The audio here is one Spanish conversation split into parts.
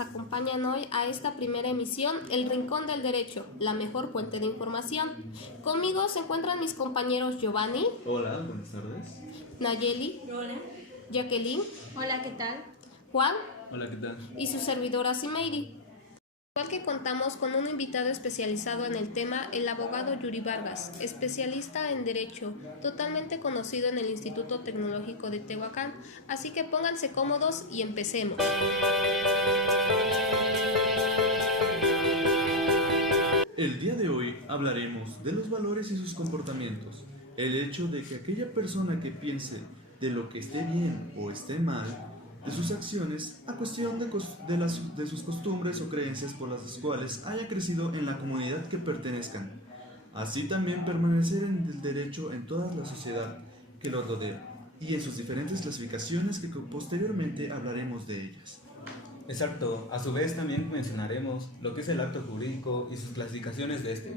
nos acompañan hoy a esta primera emisión, El Rincón del Derecho, la mejor fuente de información. Conmigo se encuentran mis compañeros Giovanni. Hola, buenas tardes. Nayeli. Hola. Jacqueline. Hola, ¿qué tal? Juan. Hola, ¿qué tal? Y su servidora Simeiri. Igual que contamos con un invitado especializado en el tema, el abogado Yuri Vargas, especialista en Derecho, totalmente conocido en el Instituto Tecnológico de Tehuacán. Así que pónganse cómodos y empecemos. El día de hoy hablaremos de los valores y sus comportamientos. El hecho de que aquella persona que piense de lo que esté bien o esté mal, de sus acciones, a cuestión de sus costumbres o creencias por las cuales haya crecido en la comunidad que pertenezcan. Así también permanecer en el derecho en toda la sociedad que los rodea y en sus diferentes clasificaciones que posteriormente hablaremos de ellas. Exacto, a su vez también mencionaremos lo que es el acto jurídico y sus clasificaciones de este.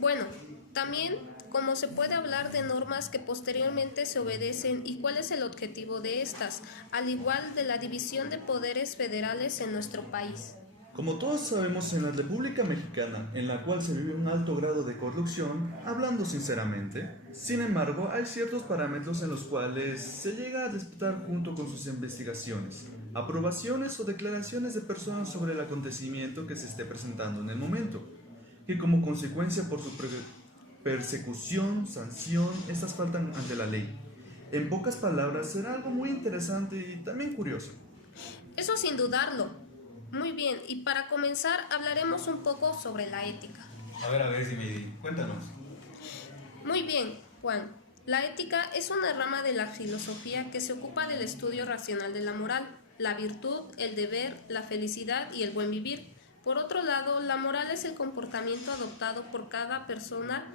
Bueno, también como se puede hablar de normas que posteriormente se obedecen y cuál es el objetivo de estas, al igual de la división de poderes federales en nuestro país. Como todos sabemos, en la República Mexicana, en la cual se vive un alto grado de corrupción, hablando sinceramente, sin embargo, hay ciertos parámetros en los cuales se llega a respetar junto con sus investigaciones, aprobaciones o declaraciones de personas sobre el acontecimiento que se esté presentando en el momento, que como consecuencia por su persecución, sanción, estas faltan ante la ley. En pocas palabras, será algo muy interesante y también curioso. Eso sin dudarlo. Muy bien, y para comenzar hablaremos un poco sobre la ética. A ver, Simeiri, cuéntanos. Muy bien, Juan. La ética es una rama de la filosofía que se ocupa del estudio racional de la moral, la virtud, el deber, la felicidad y el buen vivir. Por otro lado, la moral es el comportamiento adoptado por cada persona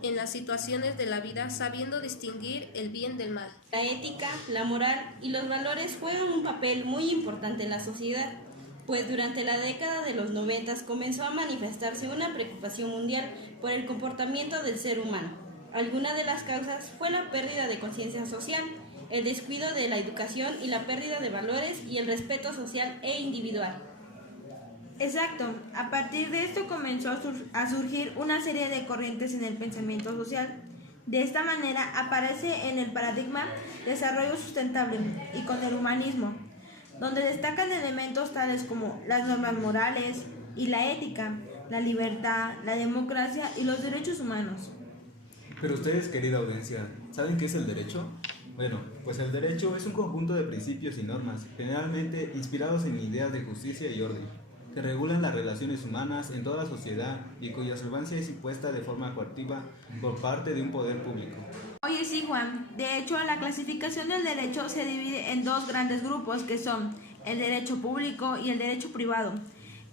en las situaciones de la vida, sabiendo distinguir el bien del mal. La ética, la moral y los valores juegan un papel muy importante en la sociedad, pues durante la década de los 90 comenzó a manifestarse una preocupación mundial por el comportamiento del ser humano. Alguna de las causas fue la pérdida de conciencia social, el descuido de la educación y la pérdida de valores y el respeto social e individual. Exacto, a partir de esto comenzó a surgir una serie de corrientes en el pensamiento social. De esta manera aparece en el paradigma desarrollo sustentable y con el humanismo, donde destacan elementos tales como las normas morales y la ética, la libertad, la democracia y los derechos humanos. Pero ustedes, querida audiencia, ¿saben qué es el derecho? Bueno, pues el derecho es un conjunto de principios y normas, generalmente inspirados en ideas de justicia y orden, que regulan las relaciones humanas en toda la sociedad y cuya observancia es impuesta de forma coactiva por parte de un poder público. Oye, sí, Juan. De hecho, la clasificación del derecho se divide en dos grandes grupos que son el derecho público y el derecho privado.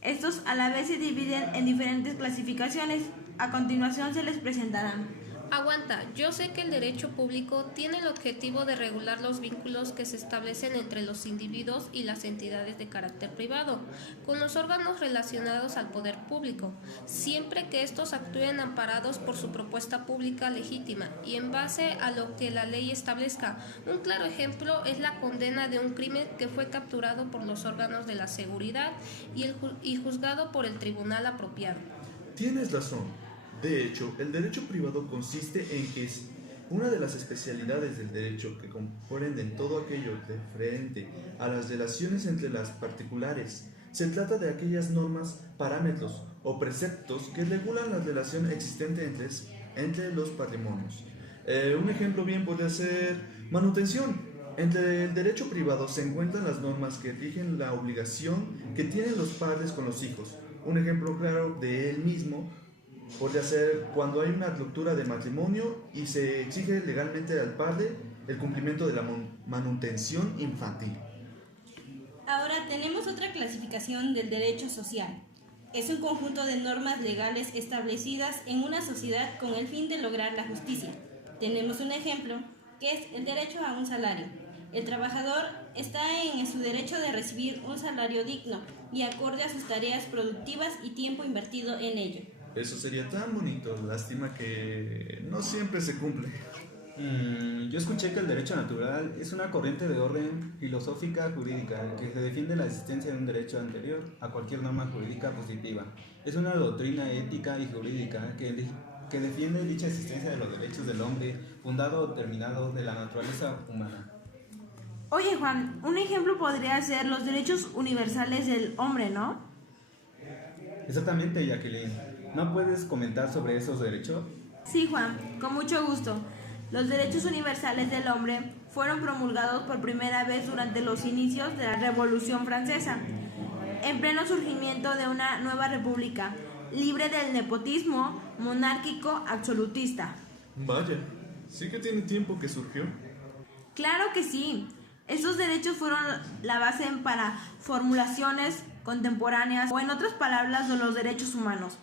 Estos a la vez se dividen en diferentes clasificaciones. A continuación se les presentarán. Aguanta, yo sé que el derecho público tiene el objetivo de regular los vínculos que se establecen entre los individuos y las entidades de carácter privado, con los órganos relacionados al poder público, siempre que estos actúen amparados por su propuesta pública legítima y en base a lo que la ley establezca. Un claro ejemplo es la condena de un crimen que fue capturado por los órganos de la seguridad y juzgado por el tribunal apropiado. Tienes razón. De hecho, el derecho privado consiste en que es una de las especialidades del derecho que comprenden todo aquello de frente a las relaciones entre las particulares. Se trata de aquellas normas, parámetros o preceptos que regulan la relación existente entre los patrimonios. Un ejemplo bien podría ser manutención. Entre el derecho privado se encuentran las normas que rigen la obligación que tienen los padres con los hijos. Un ejemplo claro de él mismo podría ser cuando hay una ruptura de matrimonio y se exige legalmente al padre el cumplimiento de la manutención infantil. Ahora tenemos otra clasificación del derecho social. Es un conjunto de normas legales establecidas en una sociedad con el fin de lograr la justicia. Tenemos un ejemplo, que es el derecho a un salario. El trabajador está en su derecho de recibir un salario digno y acorde a sus tareas productivas y tiempo invertido en ello. Eso sería tan bonito, lástima que no siempre se cumple. Yo escuché que el derecho natural es una corriente de orden filosófica jurídica que se defiende la existencia de un derecho anterior a cualquier norma jurídica positiva. Es una doctrina ética y jurídica que defiende dicha existencia de los derechos del hombre, fundado o determinado de la naturaleza humana. Oye Juan, un ejemplo podría ser los derechos universales del hombre, ¿no? Exactamente, Jacqueline. ¿No puedes comentar sobre esos derechos? Sí, Juan, con mucho gusto. Los derechos universales del hombre fueron promulgados por primera vez durante los inicios de la Revolución Francesa, en pleno surgimiento de una nueva república, libre del nepotismo monárquico absolutista. Vaya, sí que tiene tiempo que surgió. Claro que sí. Estos derechos fueron la base para formulaciones contemporáneas o en otras palabras de los derechos humanos.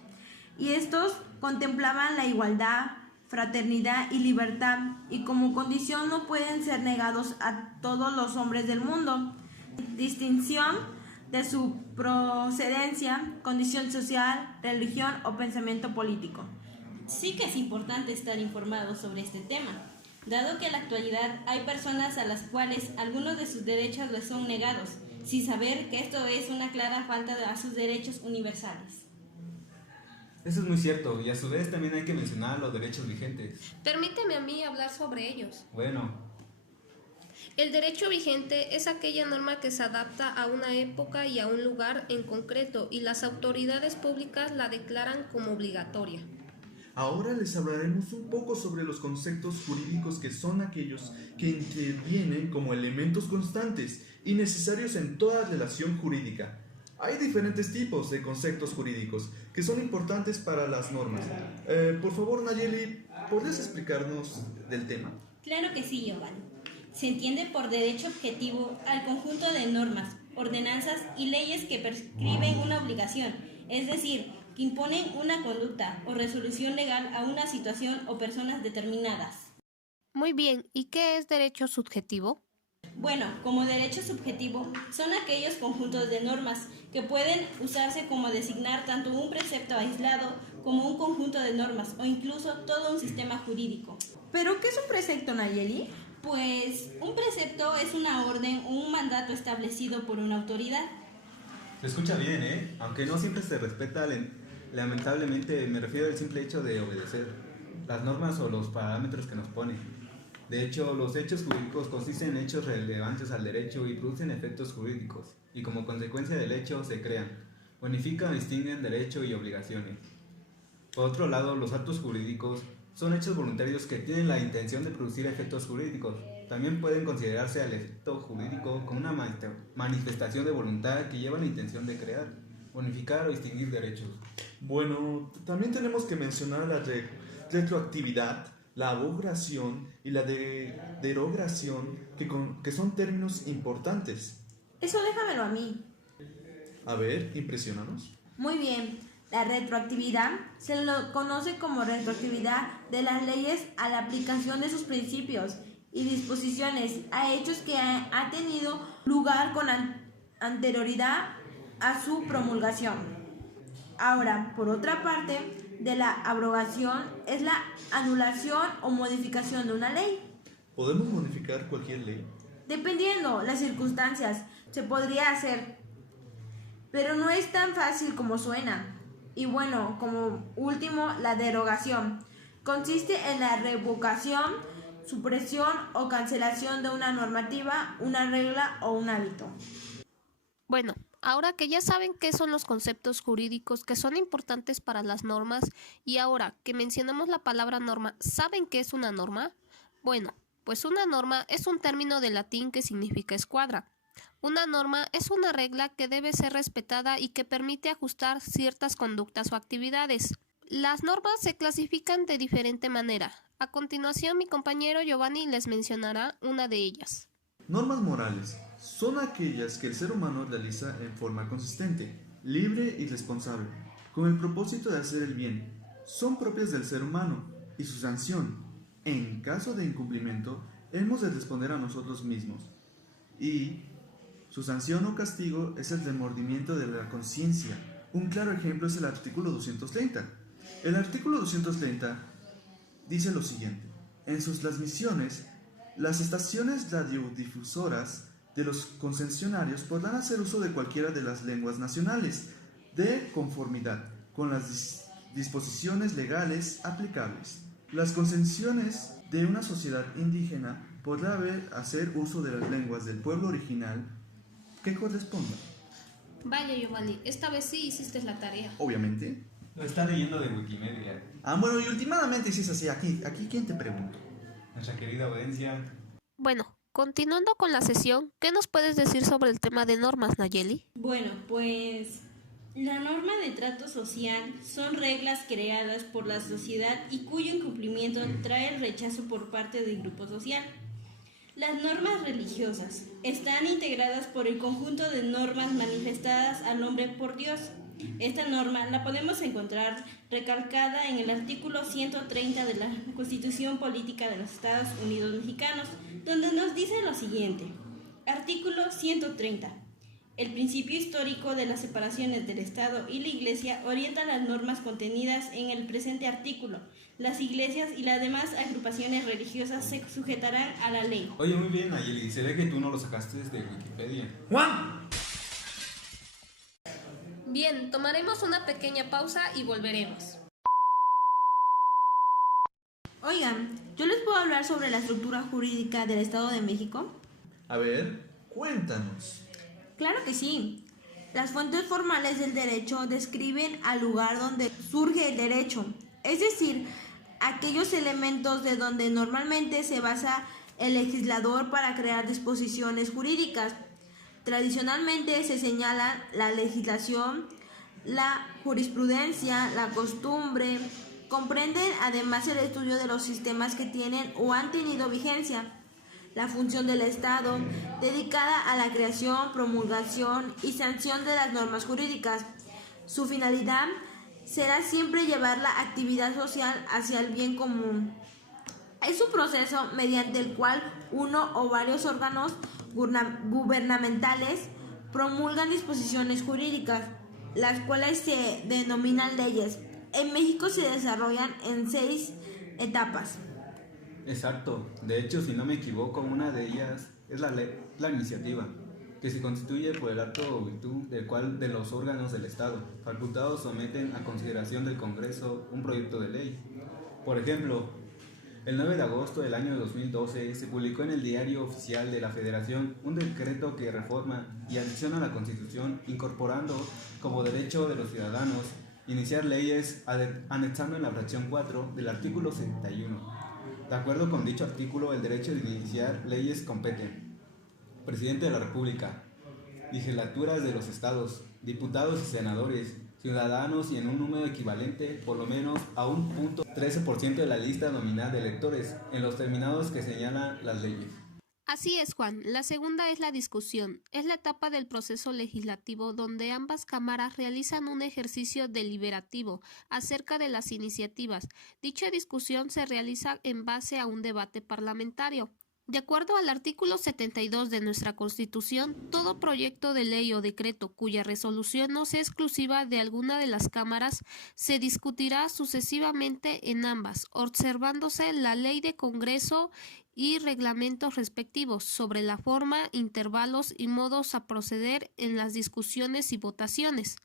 Y estos contemplaban la igualdad, fraternidad y libertad y como condición no pueden ser negados a todos los hombres del mundo. Distinción de su procedencia, condición social, religión o pensamiento político. Sí que es importante estar informado sobre este tema, dado que en la actualidad hay personas a las cuales algunos de sus derechos les son negados, sin saber que esto es una clara falta a sus derechos universales. Eso es muy cierto, y a su vez también hay que mencionar los derechos vigentes. Permíteme a mí hablar sobre ellos. Bueno, El derecho vigente es aquella norma que se adapta a una época y a un lugar en concreto y las autoridades públicas la declaran como obligatoria. Ahora les hablaremos un poco sobre los conceptos jurídicos que son aquellos que intervienen como elementos constantes y necesarios en toda relación jurídica. Hay diferentes tipos de conceptos jurídicos que son importantes para las normas. Por favor, Nayeli, ¿podrías explicarnos del tema? Claro que sí, Giovanni. Se entiende por derecho objetivo al conjunto de normas, ordenanzas y leyes que prescriben una obligación, es decir, que imponen una conducta o resolución legal a una situación o personas determinadas. Muy bien, ¿y qué es derecho subjetivo? Bueno, como derecho subjetivo son aquellos conjuntos de normas que pueden usarse como designar tanto un precepto aislado como un conjunto de normas o incluso todo un sistema jurídico. ¿Pero qué es un precepto, Nayeli? Pues un precepto es una orden o un mandato establecido por una autoridad. se escucha bien, ¿eh? Aunque no siempre se respeta, lamentablemente me refiero al simple hecho de obedecer las normas o los parámetros que nos ponen. De hecho, los hechos jurídicos consisten en hechos relevantes al derecho y producen efectos jurídicos, y como consecuencia del hecho se crean, unifican o distinguen derecho y obligaciones. Por otro lado, los actos jurídicos son hechos voluntarios que tienen la intención de producir efectos jurídicos. También pueden considerarse al efecto jurídico como una manifestación de voluntad que lleva la intención de crear, unificar o distinguir derechos. Bueno, también tenemos que mencionar la retroactividad, la abrogación y la derogación, que son términos importantes. Eso déjamelo a mí. A ver, impresionanos. Muy bien. La retroactividad se lo conoce como retroactividad de las leyes a la aplicación de sus principios y disposiciones a hechos que ha tenido lugar con anterioridad a su promulgación. Ahora, por otra parte, de la abrogación es la anulación o modificación de una ley. ¿Podemos modificar cualquier ley? Dependiendo las circunstancias, se podría hacer, pero no es tan fácil como suena. Y bueno, como último, la derogación. Consiste en la revocación, supresión o cancelación de una normativa, una regla o un hábito. Bueno, ahora que ya saben qué son los conceptos jurídicos que son importantes para las normas y ahora que mencionamos la palabra norma, ¿saben qué es una norma? Bueno, pues una norma es un término de latín que significa escuadra. Una norma es una regla que debe ser respetada y que permite ajustar ciertas conductas o actividades. Las normas se clasifican de diferente manera. A continuación, mi compañero Giovanni les mencionará una de ellas. Normas morales son aquellas que el ser humano realiza en forma consistente, libre y responsable, con el propósito de hacer el bien. Son propias del ser humano y su sanción, en caso de incumplimiento, hemos de responder a nosotros mismos. Y su sanción o castigo es el remordimiento de la conciencia. Un claro ejemplo es el artículo 230. El artículo 230 dice lo siguiente: en sus transmisiones, las estaciones radiodifusoras de los concesionarios podrán hacer uso de cualquiera de las lenguas nacionales, de conformidad con las disposiciones legales aplicables. Las concesiones de una sociedad indígena podrá hacer uso de las lenguas del pueblo original que corresponda. Vaya, Giovanni, esta vez sí hiciste la tarea. Obviamente. Lo está leyendo de Wikimedia. Bueno, y últimamente si es así, aquí ¿quién te pregunto? Nuestra querida audiencia. Bueno, continuando con la sesión, ¿qué nos puedes decir sobre el tema de normas, Nayeli? Bueno, pues la norma de trato social son reglas creadas por la sociedad y cuyo incumplimiento trae el rechazo por parte del grupo social. Las normas religiosas están integradas por el conjunto de normas manifestadas al hombre por Dios. Esta norma la podemos encontrar recalcada en el artículo 130 de la Constitución Política de los Estados Unidos Mexicanos, donde nos dice lo siguiente. Artículo 130. El principio histórico de las separaciones del Estado y la Iglesia orienta las normas contenidas en el presente artículo. Las iglesias y las demás agrupaciones religiosas se sujetarán a la ley. Oye, muy bien, Nayeli, se ve que tú no lo sacaste desde Wikipedia. ¡Juan! Bien, tomaremos una pequeña pausa y volveremos. Oigan, ¿yo les puedo hablar sobre la estructura jurídica del Estado de México? A ver, cuéntanos. Claro que sí. Las fuentes formales del derecho describen al lugar donde surge el derecho, es decir, aquellos elementos de donde normalmente se basa el legislador para crear disposiciones jurídicas. Tradicionalmente se señalan la legislación, la jurisprudencia, la costumbre. Comprenden además el estudio de los sistemas que tienen o han tenido vigencia. La función del Estado, dedicada a la creación, promulgación y sanción de las normas jurídicas. Su finalidad será siempre llevar la actividad social hacia el bien común. Es un proceso mediante el cual uno o varios órganos gubernamentales promulgan disposiciones jurídicas, las cuales se denominan leyes. En México se desarrollan en 6 etapas. Exacto. De hecho, si no me equivoco, una de ellas es la iniciativa, que se constituye por el acto o virtud del cual de los órganos del Estado, facultados someten a consideración del Congreso un proyecto de ley. Por ejemplo, el 9 de agosto del año 2012 se publicó en el Diario Oficial de la Federación un decreto que reforma y adiciona a la Constitución, incorporando como derecho de los ciudadanos iniciar leyes, anexando en la fracción 4 del artículo 71. De acuerdo con dicho artículo, el derecho de iniciar leyes competen Presidente de la República, legislaturas de los estados, diputados y senadores, ciudadanos y en un número equivalente por lo menos a un 0.13% de la lista nominal de electores en los terminados que señalan las leyes. Así es, Juan. La segunda es la discusión. Es la etapa del proceso legislativo donde ambas cámaras realizan un ejercicio deliberativo acerca de las iniciativas. Dicha discusión se realiza en base a un debate parlamentario. De acuerdo al artículo 72 de nuestra Constitución, todo proyecto de ley o decreto cuya resolución no sea exclusiva de alguna de las cámaras se discutirá sucesivamente en ambas, observándose la ley de Congreso y reglamentos respectivos sobre la forma, intervalos y modos a proceder en las discusiones y votaciones.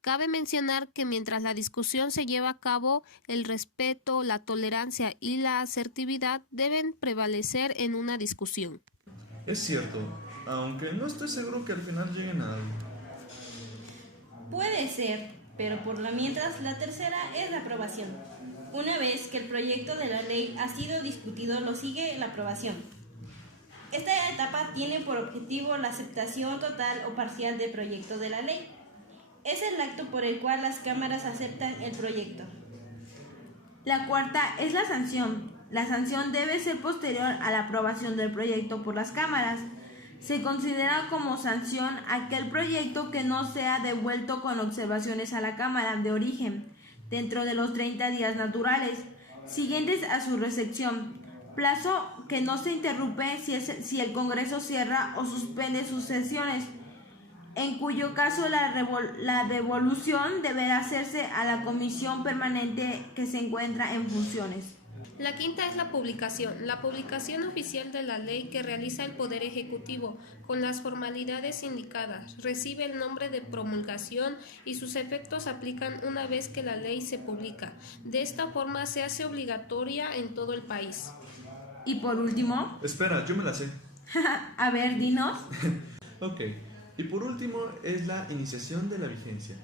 Cabe mencionar que mientras la discusión se lleva a cabo, el respeto, la tolerancia y la asertividad deben prevalecer en una discusión. Es cierto, aunque no estoy seguro que al final lleguen a algo. Puede ser, pero por lo mientras la tercera es la aprobación. Una vez que el proyecto de la ley ha sido discutido, lo sigue la aprobación. Esta etapa tiene por objetivo la aceptación total o parcial del proyecto de la ley. Es el acto por el cual las cámaras aceptan el proyecto. La cuarta es la sanción. La sanción debe ser posterior a la aprobación del proyecto por las cámaras. Se considera como sanción aquel proyecto que no sea devuelto con observaciones a la Cámara de origen dentro de los 30 días naturales siguientes a su recepción, plazo que no se interrumpe si el Congreso cierra o suspende sus sesiones, en cuyo caso la devolución deberá hacerse a la comisión permanente que se encuentra en funciones. La quinta es la publicación. La publicación oficial de la ley que realiza el Poder Ejecutivo con las formalidades indicadas. Recibe el nombre de promulgación y sus efectos se aplican una vez que la ley se publica. De esta forma se hace obligatoria en todo el país. Y por último, Espera, yo me la sé. a ver, dinos. Ok. Y por último es la iniciación de la vigencia.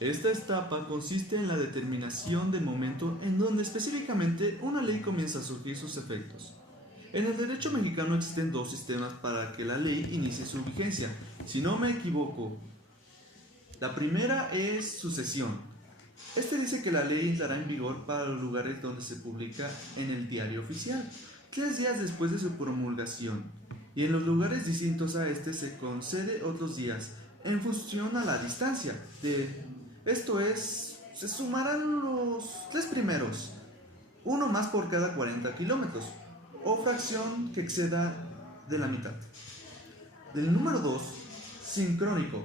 Esta etapa consiste en la determinación del momento en donde específicamente una ley comienza a surgir sus efectos. En el derecho mexicano existen dos sistemas para que la ley inicie su vigencia. Si no me equivoco, la primera es sucesión. Este dice que la ley entrará en vigor para los lugares donde se publica en el diario oficial, 3 días después de su promulgación, y en los lugares distintos a este se concede otros días, en función a la distancia. Esto es, se sumarán los 3 primeros, uno más por cada 40 kilómetros, o fracción que exceda de la mitad. Del número 2, sincrónico.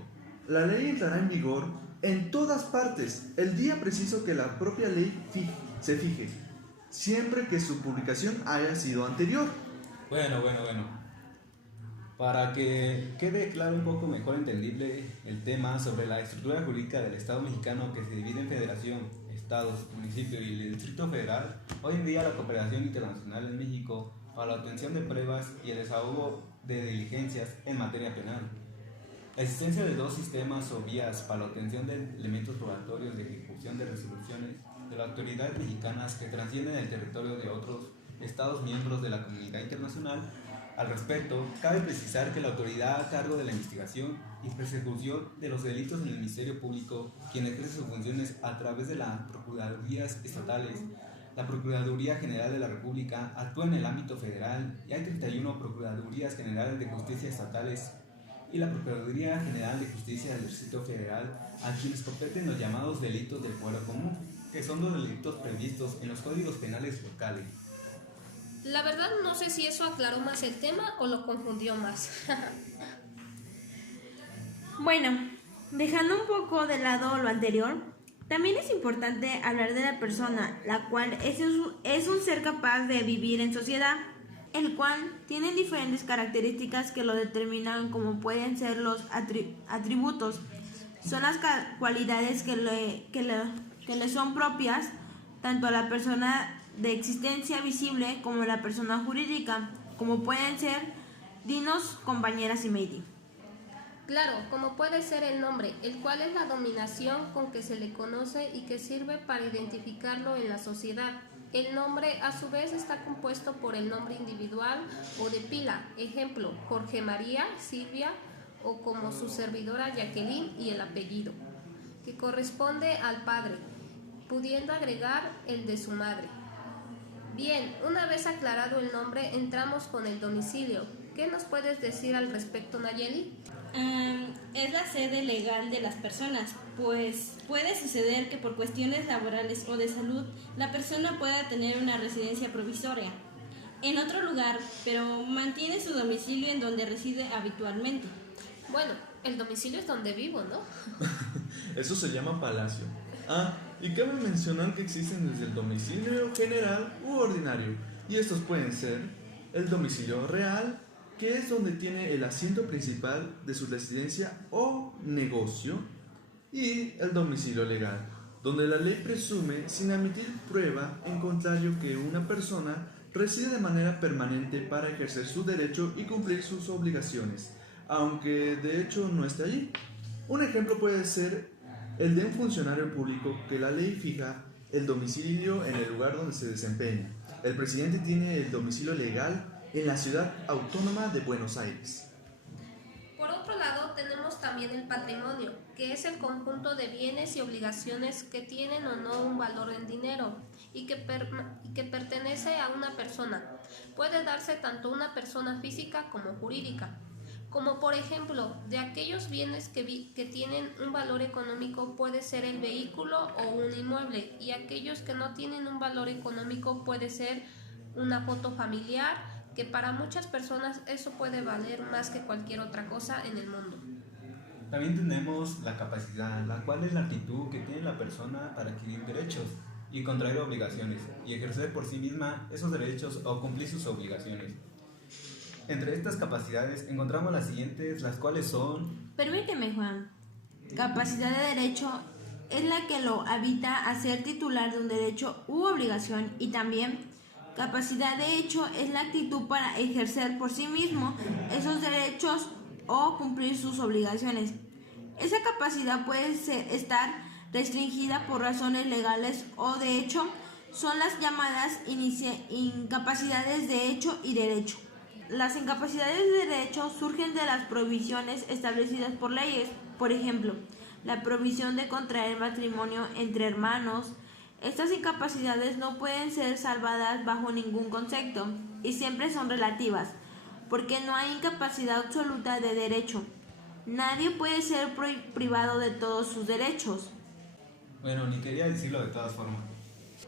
La ley entrará en vigor en todas partes, el día preciso que la propia ley se fije, siempre que su publicación haya sido anterior. Bueno. Para que quede claro un poco mejor entendible el tema sobre la estructura jurídica del Estado mexicano que se divide en federación, estados, municipio y el Distrito Federal, hoy en día la cooperación internacional en México para la obtención de pruebas y el desahogo de diligencias en materia penal. La existencia de dos sistemas o vías para la obtención de elementos probatorios de ejecución de resoluciones de las autoridades mexicanas que trascienden el territorio de otros Estados miembros de la comunidad internacional. Al respecto, cabe precisar que la autoridad a cargo de la investigación y persecución de los delitos en el Ministerio Público, quien ejerce sus funciones a través de las Procuradurías Estatales, la Procuraduría General de la República actúa en el ámbito federal y hay 31 Procuradurías Generales de Justicia estatales y la Procuraduría General de Justicia del Distrito Federal, a quienes competen los llamados delitos del fuero común, que son los delitos previstos en los códigos penales locales. La verdad no sé si eso aclaró más el tema o lo confundió más. Bueno, dejando un poco de lado lo anterior, también es importante hablar de la persona, la cual es un ser capaz de vivir en sociedad, el cual tiene diferentes características que lo determinan, como pueden ser los atributos. Son las cualidades que le son propias tanto a la persona de existencia visible como a la persona jurídica, como pueden ser, dinos compañeras y Meidi. Claro, como puede ser el nombre, el cual es la dominación con que se le conoce y que sirve para identificarlo en la sociedad. El nombre a su vez está compuesto por el nombre individual o de pila, ejemplo, Jorge María, Silvia, o como su servidora Jacqueline, y el apellido, que corresponde al padre, pudiendo agregar el de su madre. Bien, una vez aclarado el nombre, entramos con el domicilio. ¿Qué nos puedes decir al respecto, Nayeli? Es la sede legal de las personas, pues puede suceder que por cuestiones laborales o de salud la persona pueda tener una residencia provisoria en otro lugar, pero mantiene su domicilio en donde reside habitualmente. Bueno, el domicilio es donde vivo, ¿no? Eso se llama palacio. Y cabe mencionar que existen desde el domicilio general u ordinario, y estos pueden ser el domicilio real, que es donde tiene el asiento principal de su residencia o negocio, y el domicilio legal, donde la ley presume, sin admitir prueba en contrario, que una persona reside de manera permanente para ejercer su derecho y cumplir sus obligaciones, aunque de hecho no esté allí. Un ejemplo puede ser el de un funcionario público que la ley fija el domicilio en el lugar donde se desempeña. El presidente tiene el domicilio legal en la ciudad autónoma de Buenos Aires. Por otro lado, tenemos también el patrimonio, que es el conjunto de bienes y obligaciones que tienen o no un valor en dinero y que pertenece a una persona. Puede darse tanto una persona física como jurídica. Como por ejemplo, de aquellos bienes que tienen un valor económico puede ser el vehículo o un inmueble, y aquellos que no tienen un valor económico puede ser una foto familiar, que para muchas personas eso puede valer más que cualquier otra cosa en el mundo. También tenemos la capacidad, la cual es la actitud que tiene la persona para adquirir derechos. y contraer obligaciones, y ejercer por sí misma esos derechos o cumplir sus obligaciones. Entre estas capacidades encontramos las siguientes, las cuales son... Permíteme, Juan. Capacidad de derecho es la que lo habita a ser titular de un derecho u obligación, y también capacidad de hecho es la actitud para ejercer por sí mismo esos derechos o cumplir sus obligaciones. Esa capacidad puede estar restringida por razones legales o de hecho, son las llamadas incapacidades de hecho y derecho. Las incapacidades de derecho surgen de las provisiones establecidas por leyes, por ejemplo, la provisión de contraer matrimonio entre hermanos. Estas incapacidades no pueden ser salvadas bajo ningún concepto y siempre son relativas, porque no hay incapacidad absoluta de derecho. Nadie puede ser privado de todos sus derechos. Bueno, ni quería decirlo de todas formas.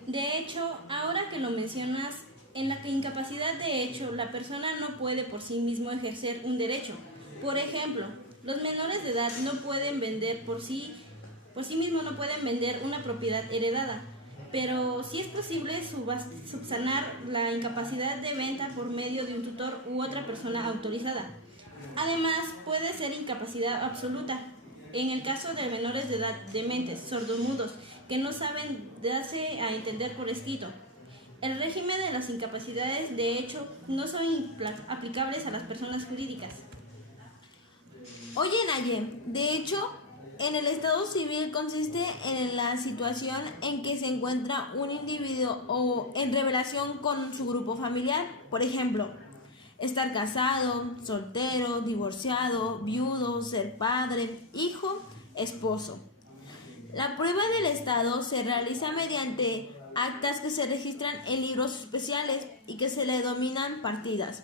De hecho, ahora que lo mencionas, en la incapacidad de hecho, la persona no puede por sí mismo ejercer un derecho. Por ejemplo, los menores de edad no pueden vender por sí mismos no pueden vender una propiedad heredada, pero sí es posible subsanar la incapacidad de venta por medio de un tutor u otra persona autorizada. Además, puede ser incapacidad absoluta. En el caso de menores de edad dementes, sordomudos, que no saben darse a entender por escrito. El régimen de las incapacidades, de hecho, no son aplicables a las personas jurídicas. Oye, Naye, de hecho, en el estado civil consiste en la situación en que se encuentra un individuo o en relación con su grupo familiar. Por ejemplo, estar casado, soltero, divorciado, viudo, ser padre, hijo, esposo. La prueba del estado se realiza mediante actas que se registran en libros especiales y que se le denominan partidas.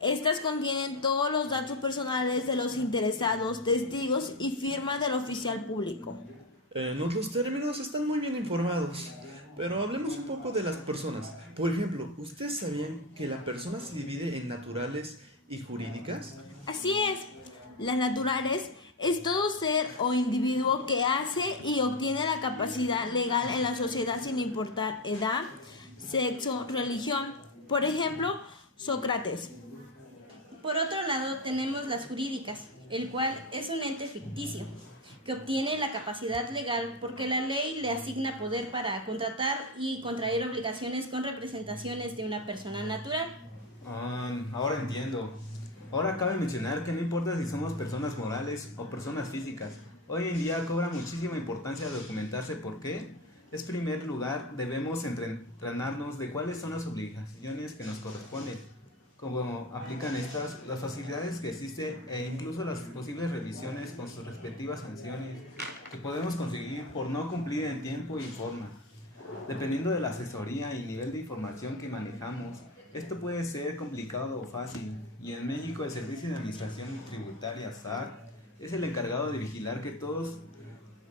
Estas contienen todos los datos personales de los interesados, testigos y firma del oficial público. En otros términos están muy bien informados, pero hablemos un poco de las personas. Por ejemplo, ¿ustedes sabían que la persona se divide en naturales y jurídicas? Así es, las naturales es todo ser o individuo que hace y obtiene la capacidad legal en la sociedad sin importar edad, sexo, religión. Por ejemplo, Sócrates. Por otro lado, tenemos las jurídicas, el cual es un ente ficticio, que obtiene la capacidad legal porque la ley le asigna poder para contratar y contraer obligaciones con representaciones de una persona natural. Ahora entiendo. Ahora cabe mencionar que no importa si somos personas morales o personas físicas. Hoy en día cobra muchísima importancia documentarse por qué. En primer lugar, debemos entrenarnos de cuáles son las obligaciones que nos corresponden, cómo aplican estas, las facilidades que existen e incluso las posibles revisiones con sus respectivas sanciones que podemos conseguir por no cumplir en tiempo y forma. Dependiendo de la asesoría y nivel de información que manejamos, esto puede ser complicado o fácil, y en México el Servicio de Administración Tributaria (SAT) es el encargado de vigilar que todos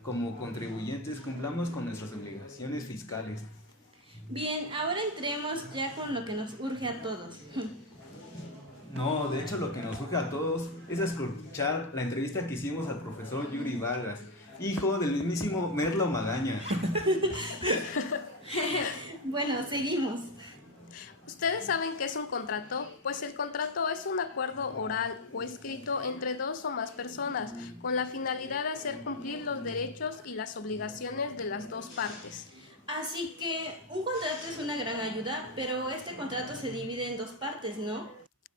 como contribuyentes cumplamos con nuestras obligaciones fiscales. Bien, ahora entremos ya con lo que nos urge a todos. No, de hecho lo que nos surge a todos es escuchar la entrevista que hicimos al profesor Yuri Vargas, hijo del mismísimo Merlo Magaña. Bueno, seguimos. ¿Ustedes saben qué es un contrato? Pues el contrato es un acuerdo oral o escrito entre dos o más personas con la finalidad de hacer cumplir los derechos y las obligaciones de las dos partes. Así que un contrato es una gran ayuda, pero este contrato se divide en dos partes, ¿no?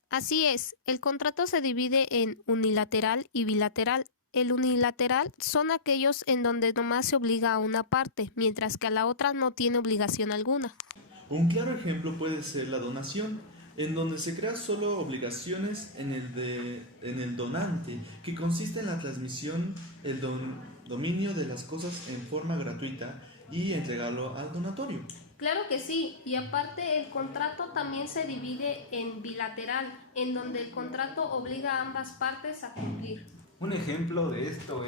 Así es, el contrato se divide en unilateral y bilateral. El unilateral son aquellos en donde nomás se obliga a una parte, mientras que a la otra no tiene obligación alguna. Un claro ejemplo puede ser la donación, en donde se crean solo obligaciones en el donante, que consiste en la transmisión, el dominio de las cosas en forma gratuita y entregarlo al donatorio. Claro que sí, y aparte el contrato también se divide en bilateral, en donde el contrato obliga a ambas partes a cumplir. Un ejemplo de esto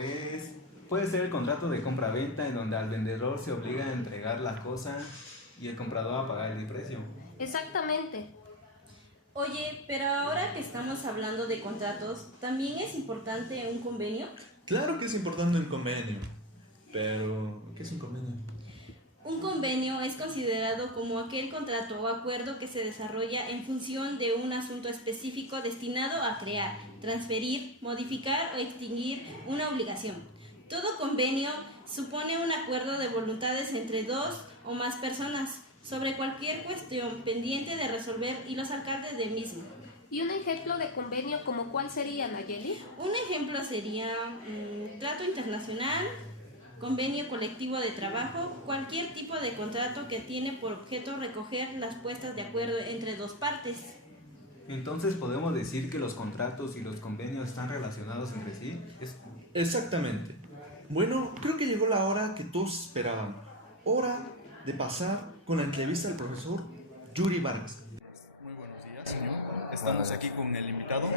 puede ser el contrato de compra-venta, en donde al vendedor se obliga a entregar la cosa y el comprador a pagar el precio. Exactamente. Oye, pero ahora que estamos hablando de contratos, ¿también es importante un convenio? Claro que es importante un convenio, pero ¿qué es un convenio? Un convenio convenio es considerado como aquel contrato o acuerdo que se desarrolla en función de un asunto específico destinado a crear, transferir, modificar o extinguir una obligación. Todo convenio supone un acuerdo de voluntades entre dos o más personas sobre cualquier cuestión pendiente de resolver y los alcances del mismo. ¿Y un ejemplo de convenio como cuál sería, Nayeli? Un ejemplo sería trato internacional, convenio colectivo de trabajo, cualquier tipo de contrato que tiene por objeto recoger las puestas de acuerdo entre dos partes. Entonces podemos decir que los contratos y los convenios están relacionados entre sí. Exactamente. Bueno, creo que llegó la hora que todos esperaban. Hora de pasar con la entrevista al profesor Yuri Vargas. Muy buenos días, señor. Estamos aquí con el invitado.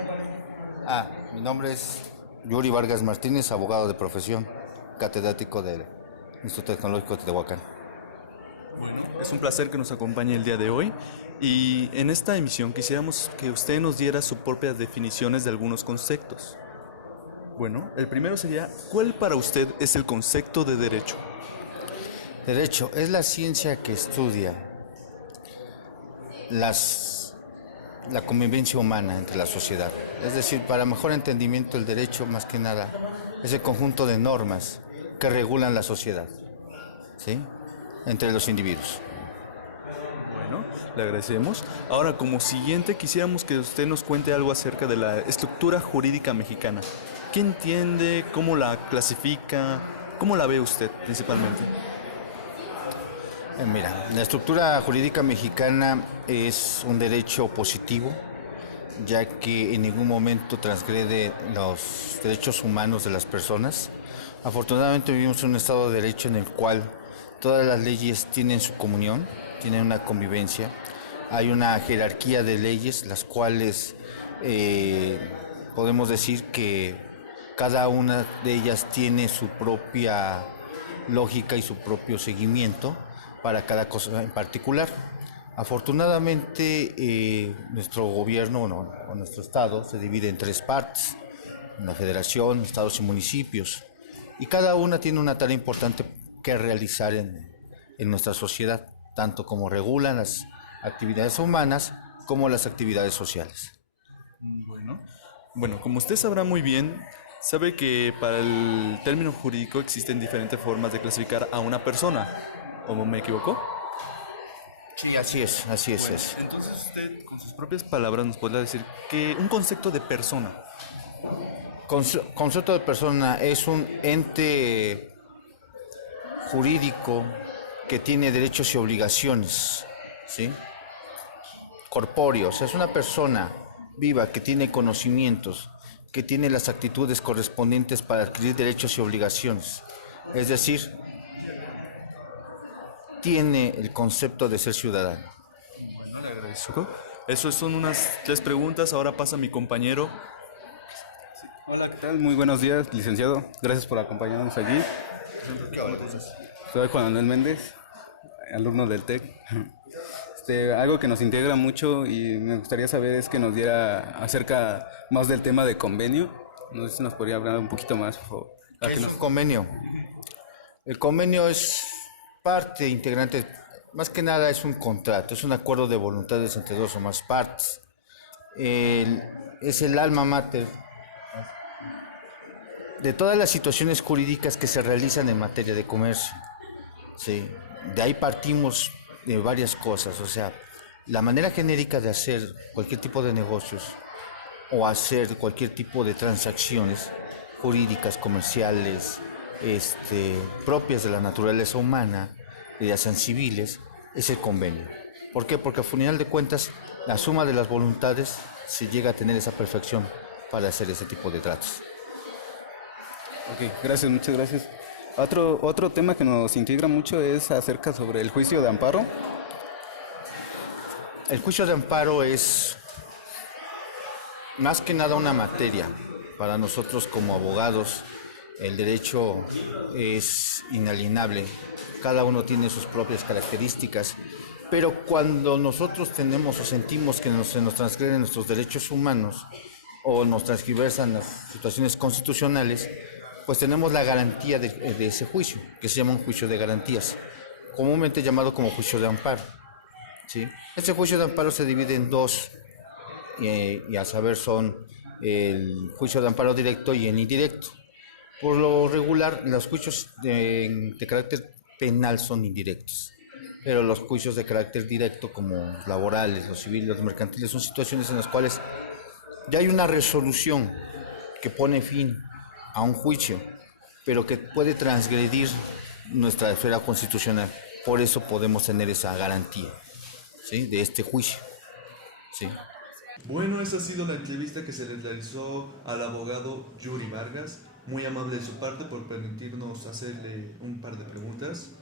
Mi nombre es Yuri Vargas Martínez, abogado de profesión, catedrático del Instituto Tecnológico de Tehuacán. Bueno, es un placer que nos acompañe el día de hoy y en esta emisión quisiéramos que usted nos diera sus propias definiciones de algunos conceptos. Bueno, el primero sería, ¿cuál para usted es el concepto de derecho? Derecho es la ciencia que estudia la convivencia humana entre la sociedad. Es decir, para mejor entendimiento, el derecho, más que nada, es el conjunto de normas que regulan la sociedad, ¿sí?, entre los individuos. Bueno, le agradecemos. Ahora, como siguiente, quisiéramos que usted nos cuente algo acerca de la estructura jurídica mexicana. ¿Qué entiende? ¿Cómo la clasifica? ¿Cómo la ve usted principalmente? Mira, la estructura jurídica mexicana es un derecho positivo, ya que en ningún momento transgrede los derechos humanos de las personas. Afortunadamente vivimos en un Estado de Derecho en el cual todas las leyes tienen su comunión, tienen una convivencia. Hay una jerarquía de leyes, las cuales podemos decir que cada una de ellas tiene su propia lógica y su propio seguimiento para cada cosa en particular. Afortunadamente, nuestro gobierno o nuestro Estado se divide en tres partes: la Federación, Estados y municipios, y cada una tiene una tarea importante que realizar en nuestra sociedad, tanto como regulan las actividades humanas como las actividades sociales. Bueno, como usted sabrá muy bien, sabe que para el término jurídico existen diferentes formas de clasificar a una persona. ¿O me equivoco? Sí, así es. Entonces usted, con sus propias palabras, nos podría decir que un concepto de persona. Concepto de persona es un ente jurídico que tiene derechos y obligaciones, ¿sí?, corpóreos. Es una persona viva que tiene conocimientos, que tiene las actitudes correspondientes para adquirir derechos y obligaciones. Es decir, tiene el concepto de ser ciudadano. Bueno, le agradezco. Esas son unas 3 preguntas. Ahora pasa mi compañero. Hola, ¿qué tal? Muy buenos días, licenciado. Gracias por acompañarnos aquí. Soy Juan Manuel Méndez, alumno del TEC. Algo que nos integra mucho y me gustaría saber es que nos diera acerca más del tema de convenio. No sé si nos podría hablar un poquito más, por favor. ¿Qué es un convenio? El convenio es parte integrante, más que nada es un contrato, es un acuerdo de voluntades entre dos o más partes. Es el alma mater de todas las situaciones jurídicas que se realizan en materia de comercio. Sí, de ahí partimos de varias cosas, o sea, la manera genérica de hacer cualquier tipo de negocios o hacer cualquier tipo de transacciones jurídicas, comerciales, propias de la naturaleza humana, ya sean civiles, es el convenio. ¿Por qué? Porque al final de cuentas la suma de las voluntades se llega a tener esa perfección para hacer ese tipo de tratos. Ok, gracias, muchas gracias. Otro tema que nos integra mucho es acerca sobre el juicio de amparo. El juicio de amparo es más que nada una materia. Para nosotros como abogados, el derecho es inalienable. Cada uno tiene sus propias características, pero cuando nosotros tenemos o sentimos que se nos transgreden nuestros derechos humanos o nos transgiversan las situaciones constitucionales, pues tenemos la garantía de ese juicio, que se llama un juicio de garantías. comúnmente llamado como juicio de amparo. ¿Sí? Este juicio de amparo se divide en dos, y a saber son el juicio de amparo directo y el indirecto. Por lo regular, los juicios de carácter penal son indirectos, pero los juicios de carácter directo, como los laborales, los civiles, los mercantiles, son situaciones en las cuales ya hay una resolución que pone fin a un juicio, pero que puede transgredir nuestra esfera constitucional. Por eso podemos tener esa garantía, ¿sí?, de este juicio. ¿Sí? Bueno, esa ha sido la entrevista que se le realizó al abogado Yuri Vargas. Muy amable de su parte por permitirnos hacerle un par de preguntas.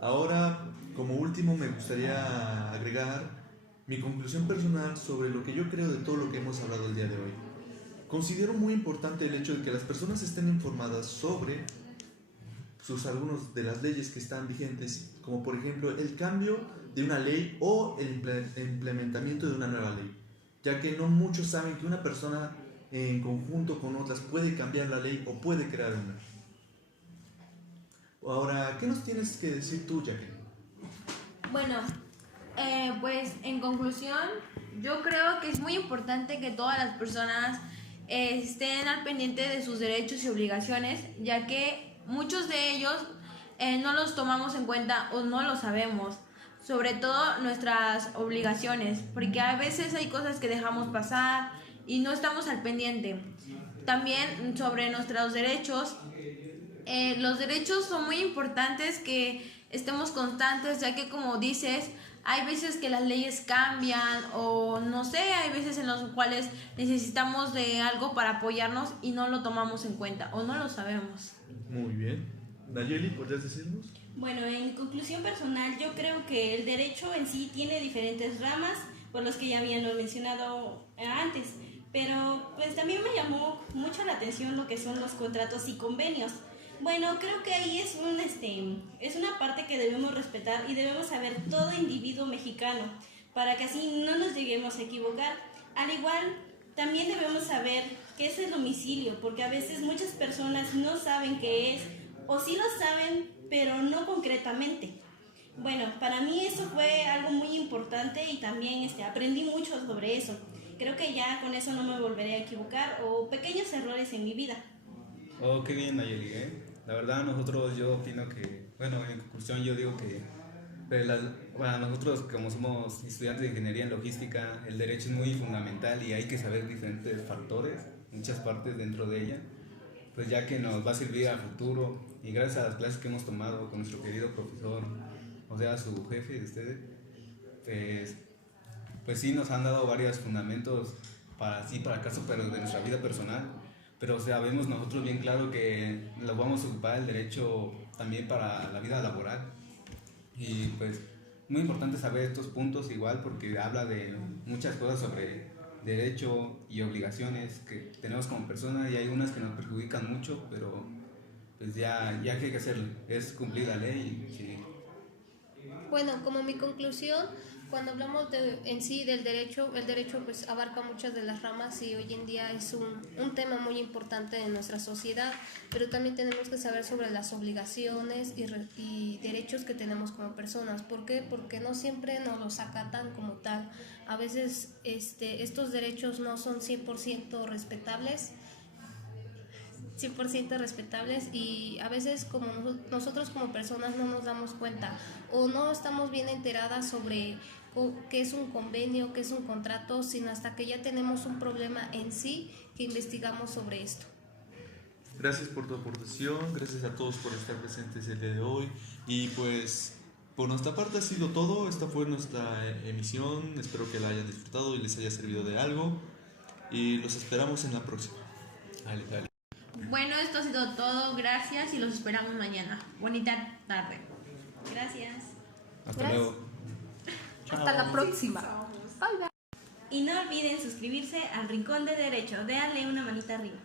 Ahora, como último, me gustaría agregar mi conclusión personal sobre lo que yo creo de todo lo que hemos hablado el día de hoy. Considero muy importante el hecho de que las personas estén informadas sobre algunas de las leyes que están vigentes, como por ejemplo el cambio de una ley o el implementamiento de una nueva ley, ya que no muchos saben que una persona en conjunto con otras puede cambiar la ley o puede crear una. Ahora, ¿qué nos tienes que decir tú, Jacqueline? Bueno, pues en conclusión, yo creo que es muy importante que todas las personas estén al pendiente de sus derechos y obligaciones, ya que muchos de ellos no los tomamos en cuenta o no lo sabemos, sobre todo nuestras obligaciones, porque a veces hay cosas que dejamos pasar y no estamos al pendiente. También sobre nuestros derechos, los derechos son muy importantes que estemos constantes, ya que como dices, hay veces que las leyes cambian o no sé, hay veces en los cuales necesitamos de algo para apoyarnos y no lo tomamos en cuenta o no lo sabemos. Muy bien. Nayeli, ¿podrías decirnos? Bueno, en conclusión personal, yo creo que el derecho en sí tiene diferentes ramas, por los que ya habían mencionado antes, pero pues también me llamó mucho la atención lo que son los contratos y convenios. Bueno, creo que ahí es una parte que debemos respetar y debemos saber todo individuo mexicano, para que así no nos lleguemos a equivocar. Al igual, también debemos saber qué es el domicilio, porque a veces muchas personas no saben qué es, o sí lo saben, pero no concretamente. Bueno, para mí eso fue algo muy importante y también aprendí mucho sobre eso. Creo que ya con eso no me volveré a equivocar o pequeños errores en mi vida. Oh, qué bien, Nayeli, ¿eh? La verdad, yo opino que, bueno, en conclusión yo digo que para nosotros como somos estudiantes de ingeniería en logística, el derecho es muy fundamental y hay que saber diferentes factores, muchas partes dentro de ella, pues ya que nos va a servir a futuro y gracias a las clases que hemos tomado con nuestro querido profesor, o sea, su jefe de ustedes, pues sí nos han dado varios fundamentos para acaso, pero de nuestra vida personal. Pero sabemos nosotros bien claro que lo vamos a ocupar el derecho también para la vida laboral. Y pues muy importante saber estos puntos igual porque habla de muchas cosas sobre derecho y obligaciones que tenemos como personas y hay unas que nos perjudican mucho, pero pues ya que hay que hacerlo, es cumplir la ley y seguir. Bueno, como mi conclusión, cuando hablamos en sí del derecho, el derecho pues abarca muchas de las ramas y hoy en día es un tema muy importante en nuestra sociedad, pero también tenemos que saber sobre las obligaciones y derechos que tenemos como personas. ¿Por qué? Porque no siempre nos los acatan como tal. A veces estos derechos no son 100% respetables y a veces como nosotros como personas no nos damos cuenta o no estamos bien enteradas sobre qué es un convenio, qué es un contrato, sino hasta que ya tenemos un problema en sí que investigamos sobre esto. Gracias por tu aportación, gracias a todos por estar presentes el día de hoy y pues por nuestra parte ha sido todo. Esta fue nuestra emisión, espero que la hayan disfrutado y les haya servido de algo y los esperamos en la próxima. Dale. Bueno, esto ha sido todo, gracias y los esperamos mañana. Bonita tarde. Gracias. Hasta luego. Hasta la próxima. Bye, bye. Y no olviden suscribirse al Rincón de Derecho. Déanle una manita arriba.